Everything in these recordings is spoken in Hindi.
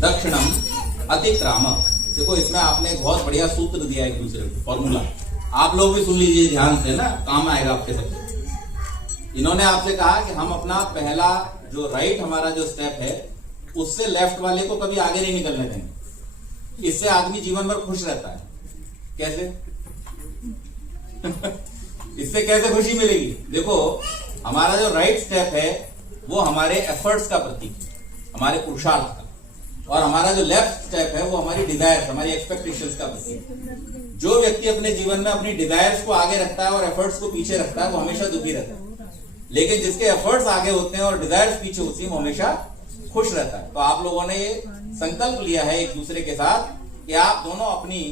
दक्षिणम अतिक्राम। देखो इसमें आपने एक बहुत बढ़िया सूत्र दिया, एक दूसरे को फॉर्मूला, आप लोग भी सुन लीजिए ध्यान से ना, काम आएगा आपके सबके। इन्होंने आपसे कहा कि हम अपना पहला जो राइट हमारा जो स्टेप है उससे लेफ्ट वाले को कभी आगे नहीं निकलने देंगे, इससे आदमी जीवन भर खुश रहता है। कैसे? इससे कैसे खुशी मिलेगी? देखो हमारा जो राइट स्टेप है वो हमारे एफर्ट्स का प्रतीक है, हमारे पुरुषार्थ का, और हमारा जो लेफ्ट स्टेप है वो हमारी डिजायर्स, हमारी एक्सपेक्टेशंस का प्रतीक है। जो व्यक्ति अपने जीवन में अपनी डिजायर्स को आगे रखता है और एफर्ट्स को पीछे रखता है वो हमेशा दुखी रहता है, लेकिन जिसके एफर्ट्स आगे होते हैं और डिजायर्स पीछे होती है वो हमेशा खुश रहता है। तो आप लोगों ने ये संकल्प लिया है एक दूसरे के साथ कि आप दोनों अपनी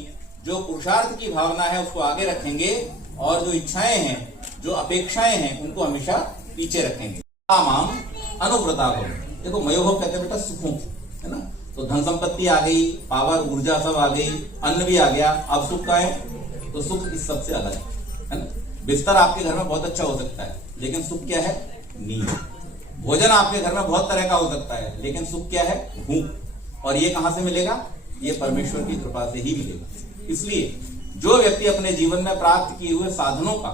जो पुरुषार्थ की भावना है उसको आगे रखेंगे और जो इच्छाएं हैं, जो अपेक्षाएं हैं, उनको हमेशा पीछे रखेंगे। माम अनुव्रता को देखो, मयोह कहते हैं बेटा सुखों, है ना। तो धन संपत्ति आ गई, पावर, ऊर्जा सब आ गई, अन्न भी आ गया, अब सुख का है। तो सुख इस सबसे अलग है ना। बिस्तर आपके घर में बहुत अच्छा हो सकता है, लेकिन सुख क्या है? नींद। भोजन आपके घर में बहुत तरह का हो सकता है, लेकिन सुख क्या है? भूख। और ये कहां से मिलेगा? ये परमेश्वर की कृपा से ही मिलेगा। इसलिए जो व्यक्ति अपने जीवन में प्राप्त किए हुए साधनों का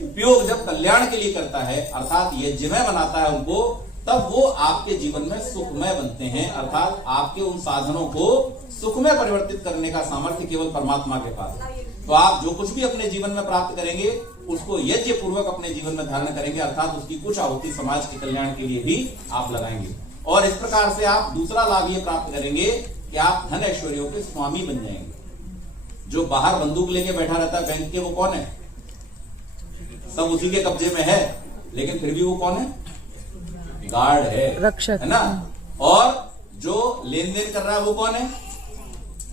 उपयोग जब कल्याण के लिए करता है, अर्थात यज्ञमय बनाता है उनको, तब वो आपके जीवन में सुखमय बनते हैं। अर्थात आपके उन साधनों को सुखमय परिवर्तित करने का सामर्थ्य केवल परमात्मा के पास है। तो आप जो कुछ भी अपने जीवन में प्राप्त करेंगे उसको यज्ञ पूर्वक अपने जीवन में धारण करेंगे, अर्थात उसकी कुछ आहुति समाज के कल्याण के लिए भी आप लगाएंगे। और इस प्रकार से आप दूसरा लाभ ये प्राप्त करेंगे कि आप धन ऐश्वर्यों के स्वामी बन जाएंगे। जो बाहर बंदूक लेके बैठा रहता है बैंक के, वो कौन है? सब उसी के कब्जे में है, लेकिन फिर भी वो कौन है? गार्ड है, रक्षक है ना। और जो लेन देन कर रहा है वो कौन है?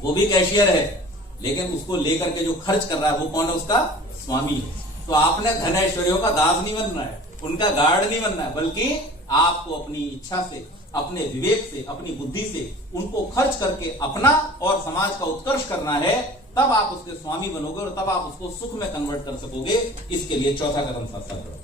वो भी कैशियर है, लेकिन उसको लेकर के जो खर्च कर रहा है वो कौन है? उसका स्वामी है। तो आपने धन ऐश्वर्यों का दास नहीं बनना है, उनका गार्ड नहीं बनना है, बल्कि आपको अपनी इच्छा से, अपने विवेक से, अपनी बुद्धि से उनको खर्च करके अपना और समाज का उत्कर्ष करना है। तब आप उसके स्वामी बनोगे और तब आप उसको सुख में कन्वर्ट कर सकोगे। इसके लिए चौथा कदम साथ साथ करो।